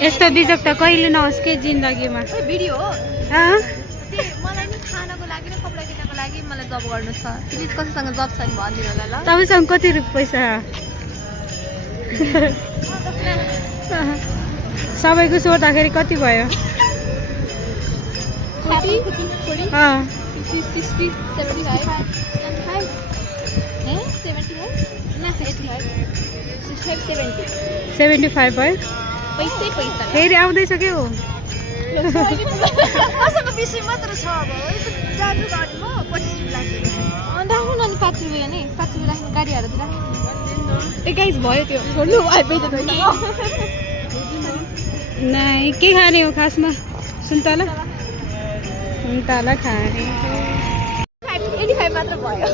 यस्तो बिजोक त कहिले नहोस् के जिन्दगीमा भिडियो हो मलाई नि खानको लागि र कपडा किन्नको लागि मलाई जब गर्नु छ प्लिज कसैसँग जब छ नि भनिदिनु होला ल तपाईसँग कति पैसा सबैको सोद्धाखेरि कति भयो 75 भयो फेरि आउँदैछ के हो मसँग 20 मात्र छ अब जानु गाडी म 25 लाग्छ राख्नु न 5 रुपैयाँ नि 5 रुपैयाँ राख्नु गाडीहरु राख्नु गाइस भयो त्यो छोड्नु आइपुग्दैन नाइ के खाने हो खासमा सुन्तला खाने 85 मात्र भयो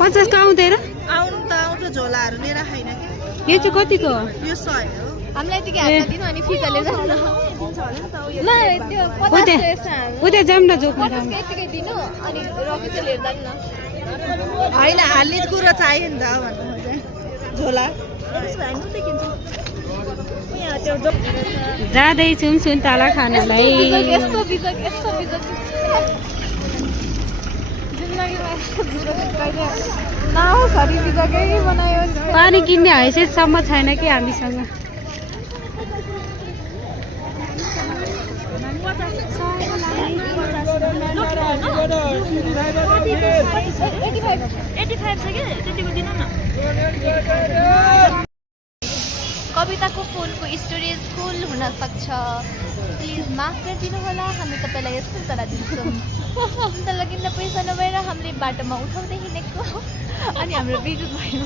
50 का आउँदैन आउनु त आउँछ झोलाहरु लिएर खाइन के यो चाहिँ कतिको हो यो 100 हो हामीलाई त्यही हातमा दिनु अनि फिताले जानु ल त्यो 50 उता जाम न जोक्न यतिकै दिनु अनि रकी चाहिँ लिएर जानु न हैन हाल्ने कुरा चाहियो नि त भन्नु झोला हामी त किन्छौँ जाँदैछौँ सुन्तला खानलाई यस्तो बिजक पानी किन्ने हैसियतसम्म छैन कि हामीसँग कविताको फोनको स्टोरेज फुल हुन सक्छ प्लिज माफ गरिदिनु होला हामी तपाईलाई यस्तो सुन्तला दिन्छौँ सुन्तला किन्न पैसा नभएर हामीले बाटोमा उठाउँदै हिँडेको अनि हाम्रो बिजुत भयो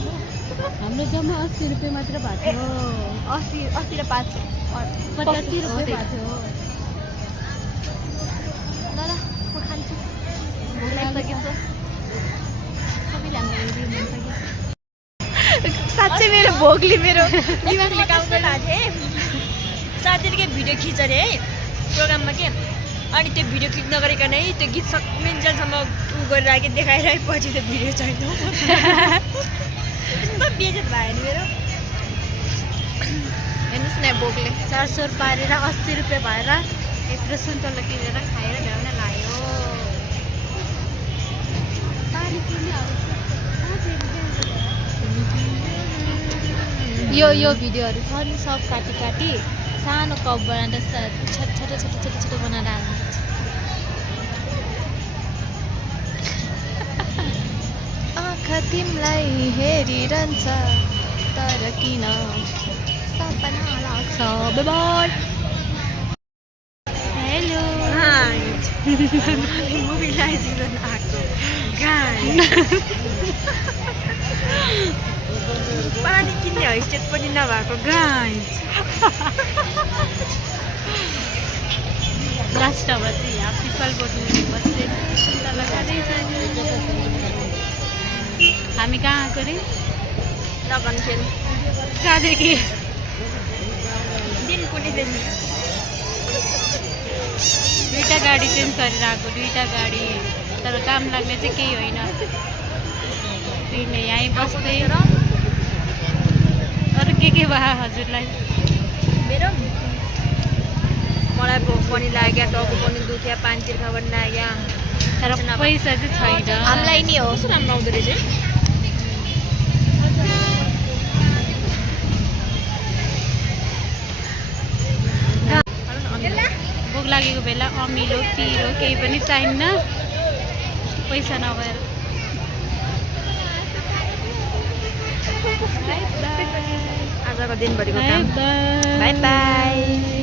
हाम्रो जम्मा 80 रुपैयाँ मात्र भएको हो 80 र 5 85 रुपैयाँ भएको ल म खान्छु भोक लागिसकेको सबैले हामीले हेरिदिनुहुन्छ कि साँच्चै मेरो भोकले मेरो दिमागले काम गर्न थाले साथीले के भिडियो खिच अरे है प्रोग्राममा के अनि त्यो भिडियो क्लिक नगरिकन है त्यो गीत सक्नेन्जेलसम्म उ गरिरहेको देखाइरहेपछि त्यो भिडियो छैन यस्तो बेइज्जत भयो नि मेरो हेर्नुहोस् न भोकले 400 पारेर 80 रुपैयाँ भएर यत्रो सुन्तला किनेर खाएर भ्याउन लाग्यो पानी किन्ने यो भिडियोहरु छ नि सब काटी सानो कप बनाएर छोटो बनाएर हाल्नु आँखा तिमीलाई हेरिरहन्छ तर किन सपना लाग्छ बाइ बाइ हेलो मुभी लाइदिन आएको पानी किन्ने हैसियत पनि नभएको गाइस लास्टमा चाहिँ यहाँ पिपल बोटले बसेर सुन्तला खाँदैछ हामी कहाँ आएको रे लगन खेल कहाँदेखि दिन कुनैदेखि दुईटा गाडी चेन्ज गरेर आएको दुईटा गाडी तर काम लाग्ने चाहिँ केही होइन त्यहीले यहीँ बस्दै अरू के भयो हजुरलाई मेरो मलाई भोक पनि लाग्यो टाउको पनि दुख्यो पानी तिर्खा पनि लाग्यो तर पैसा चाहिँ छैन हामीलाई नि हो कस्तो राम्रो आउँदो रहेछ भोक लागेको बेला अमिलो पिरो केही पनि चाहिन्न पैसा नभएर आजको दिनभरिको काम बाइ बाइ